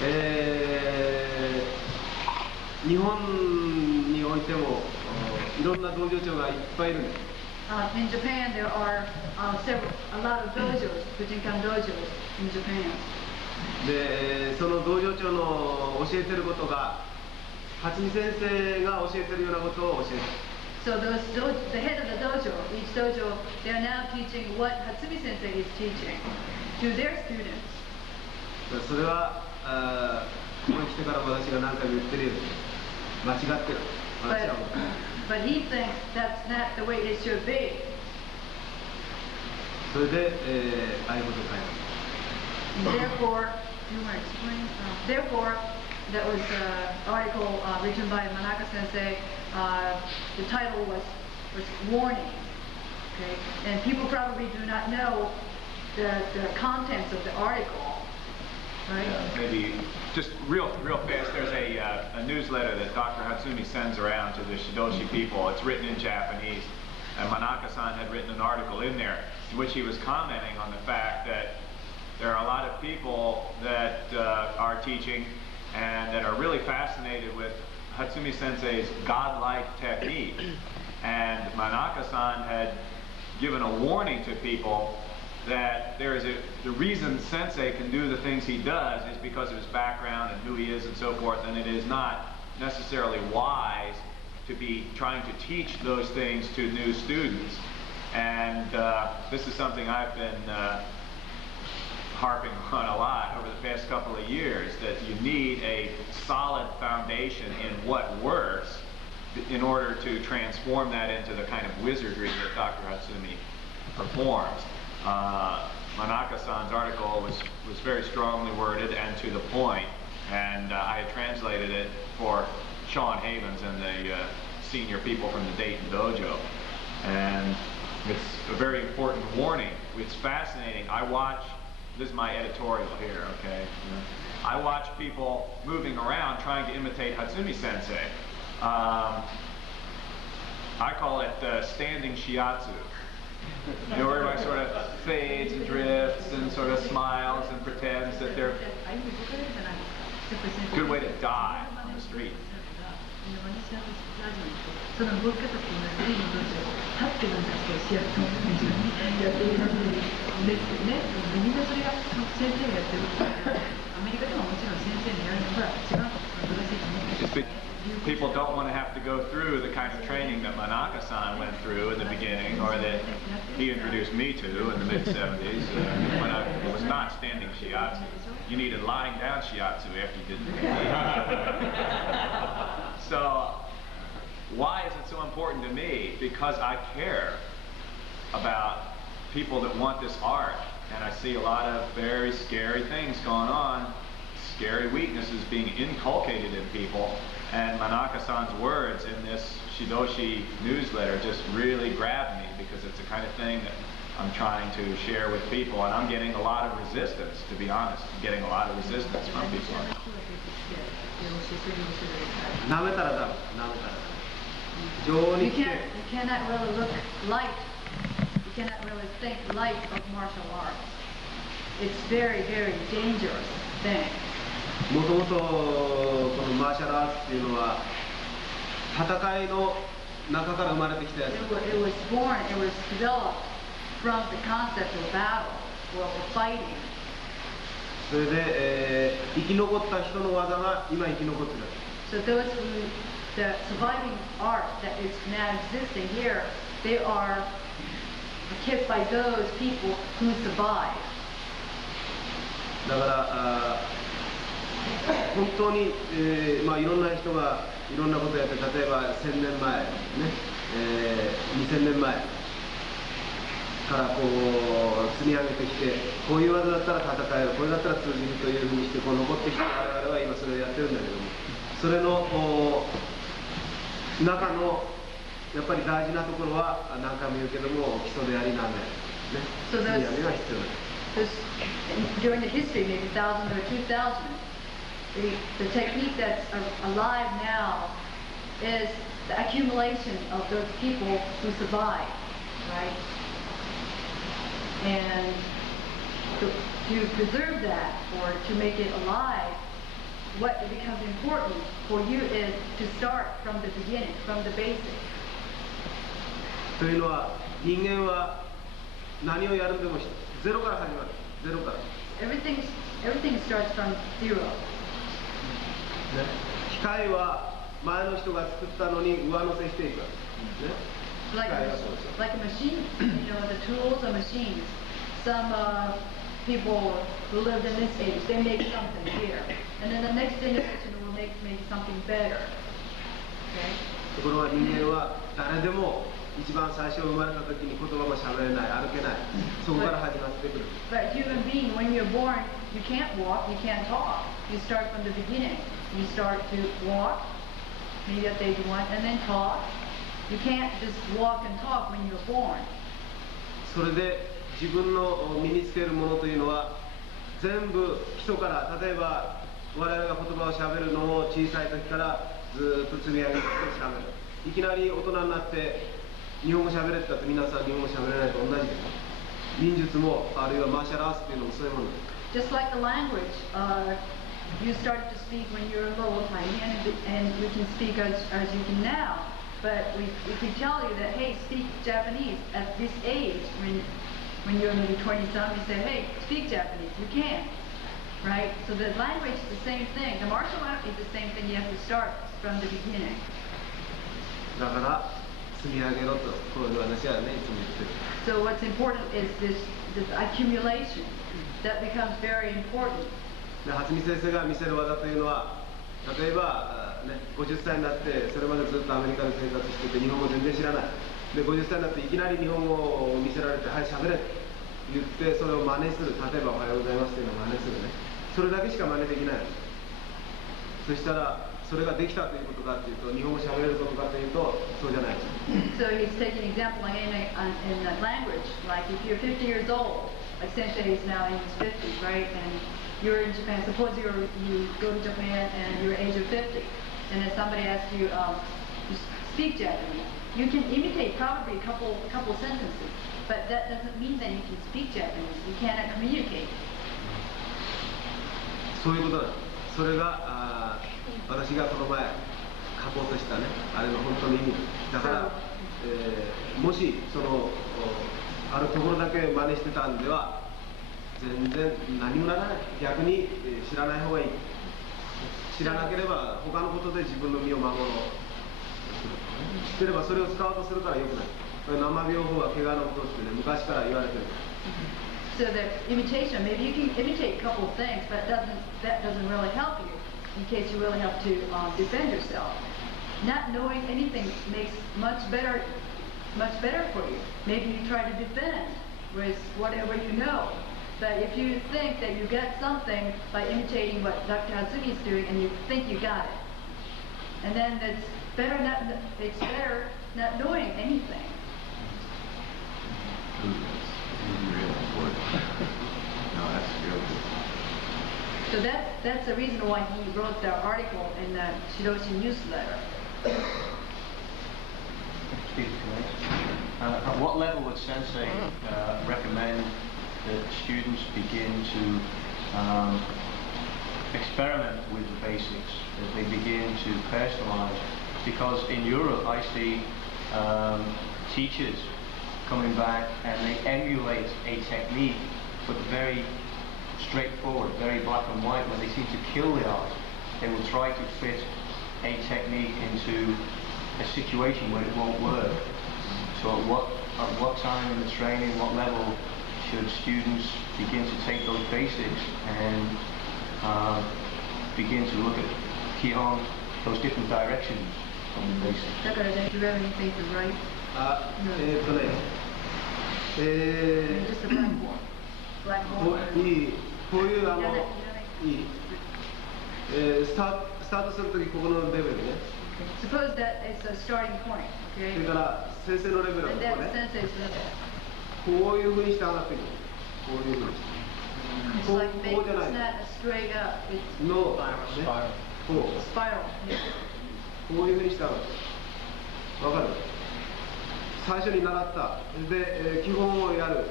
日本においてもいろんな道場長がいっぱいいるんです。In Japan, there are a lot of dojos, Bujinkan dojos in Japan. で、その道場長の教えてることが、初見先生が教えてるようなことを教えてる。So the head of the dojo, each dojo, they are now teaching what Hatsumi Sensei is teaching to their students. それはここに来てから私が何回も言ってるように間違ってる。But he thinks that's not the way it should be. それで、ああいうことを書いてます。Therefore, you want to explain? Therefore, that was an article written by Manaka Sensei. The title was warning. Okay, and people probably do not know the contents of the article. Right? Maybe just real fast. There's a newsletter that Dr. Hatsumi sends around to the Shidoshi people. It's written in Japanese, and Manaka-san had written an article in there in which he was commenting on the fact that there are a lot of people that are teaching and that are really fascinated with Hatsumi Sensei's godlike technique. And Manaka-san had given a warning to people that the reason Sensei can do the things he does is because of his background and who he is and so forth, and it is not necessarily wise to be trying to teach those things to new students. And this is something I've been harping on a lot over the past couple of years, that you need a solid foundation in what works in order to transform that into the kind of wizardry that Dr. Hatsumi performs. Manaka-san's article was very strongly worded and to the point, and I had translated it for Sean Havens and the senior people from the Dayton Dojo. And it's a very important warning. It's fascinating. This is my editorial here, okay? I watch people moving around trying to imitate Hatsumi Sensei. I call it standing shiatsu. You know, where everybody sort of fades and drifts and sort of smiles and pretends that they're a good way to die on the street. People don't want to have to go through the kind of training that Manaka-san went through in the beginning, or that he introduced me to in the mid-70s, when it was not standing shiatsu. You needed lying down shiatsu after you did the So, why is it so important to me? Because I care about people that want this art, and I see a lot of very scary things going on, scary weaknesses being inculcated in people. And Manaka-san's words in this Shidoshi newsletter just really grabbed me, because it's the kind of thing that I'm trying to share with people, and I'm getting a lot of resistance, to be honest. I'm getting a lot of resistance from people. You cannot really look light. You cannot really think light of martial arts. It's very, very dangerous thing. もともとこのマーシャルアーツっていうのは戦いの中から生まれてきたやつ。It was born, it was developed from the concept of battle or fighting. それで、生き残った人の技が今生き残ってる。So the surviving art that is now existing here, they are kept by those people who survive. だから本当に、まあ、いろんな人がいろんなことをやって、例えば1000年前、ね2000年前からこう積み上げてきて、こういう技だったら戦える、これだったら通じるというふうにしてこう残ってきて、我々は今それをやってるんだけども、それの中のやっぱり大事なところは何回も言うけども、基礎でありなんだよね。積み上げが必要だ。During the history, maybe 1,000 or 2,000, the technique that's alive now is the accumulation of those people who survive, right? And to preserve that, or to make it alive, what becomes important for you is to start from the beginning, from the basics. というのは、人間は何をやるんでもゼロから始まる。ゼロから。Everything starts from zero. 機械は前の人が作ったのに上乗せしていくわけですね。 Like a machine, you know, the tools are machines. Some people who lived in this age, they make something here, and then the next generation will make something better. Okay? ところが人間は誰でも一番最初生まれた時に言葉も喋れない、歩けない、そこから始まってくる。But human being, when you're born, you can't walk, you can't talk. You start from the beginning. You start to walk, maybe at age 1, and then talk. You can't just walk and talk when you're born. それで自分の身につけるものというのは全部基礎から、例えば我々が言葉をしゃべるのを小さい時からずっと積み上げてしゃべる。いきなり大人になって日本語しゃべれって言ったって皆さん日本語しゃべれないと同じです。忍術もあるいはマーシャルアーツっていうのもそういうものです。Just like the language, you started to speak when you were a little tiny, and you can speak as you can now. But if we tell you that, hey, speak Japanese at this age, when you're maybe 20-something, you say, hey, speak Japanese. You can, right? So the language is the same thing. The martial art is the same thing. You have to start from the beginning. だから積み上げろとこういう話はねいつも言ってる。So what's important is this accumulation that becomes very important. で初見先生が見せる技というのは、例えばね、50歳になってそれまでずっとアメリカで生活してて日本語全然知らないで50歳になっていきなり日本語を見せられてはいしゃべれって言ってそれを真似する。例えばおはようございますというのを真似するね。それだけしか真似できない。そしたらそれができたということかというと日本語しゃべれることかというとそうじゃないです。 So he's taking an example like in that language, like if you're 50 years old, like sensei is now in his 50s, right? And you're in Japan. Suppose you go to Japan and you're age of 50, and then somebody asks you to speak Japanese. You can imitate probably a couple sentences, but that doesn't mean that you can speak Japanese. You cannot communicate. そういうことだ。それが私がこの前書こうとしたね、あれの本当の意味だから、もしそのあるところだけ真似してたんでは全然何もならない。逆に知らない方がいい。知らなければ他のことで自分の身を守ろう。知ってればそれを使おうとするからよくない。生病法は怪我のことってね、昔から言われてる。So the imitation, maybe you can imitate a couple of things, but that doesn't really help you in case you really have to defend yourself. Not knowing anything makes much better for you. Maybe you try to defend with whatever you know. But if you think that you get something by imitating what Dr. Hatsumi is doing and you think you got it, and then it's better not knowing anything. No, that's real good. So that's the reason why he wrote the article in the Shidoshi newsletter. At what level would Sensei recommend that students begin to experiment with the basics, that they begin to personalize? Because in Europe I see teachers coming back and they emulate a technique but very straightforward, very black and white. When they seem to kill the art, they will try to fit a technique into a situation where it won't work. So at what time in the training, what level should students begin to take those basics and begin to look at Kihon, those different directions of the basics? Do you have anything to write? Just a blackboard. Blackboard. いい。こういういい。スタートするときここのレベルね。Suppose that it's a starting point. そ Okay. れから先生のレベルはこ And こ that's ね。 sensei's level. こういうふうにして上がっていく。こういうふうにして。 It's こう like こうじゃ it's ない。 not a straight up. It's の、ね、こう。 spiral. Yeah. こういうふうにして上がっていく。わかる？最初に習った。で、基本をやる。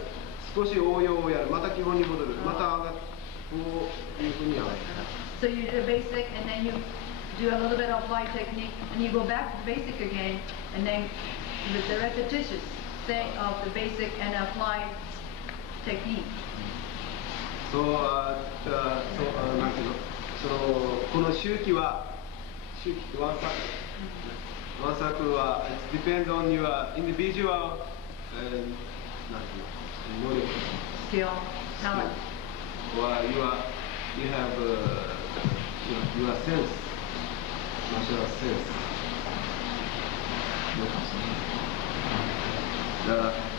少し応用をやる。また基本に戻る。また上がって、こういうふうに上がっていく。So you do the basic, and then you do a little bit of applied technique, and you go back to the basic again, and then with the repetitious thing of the basic and applied technique. そう、なんていうの、この周期は、ワンサークルは、it depends on your individual、なんていうの、能力。Skill, talent. Or you have your sense, martial sense. だから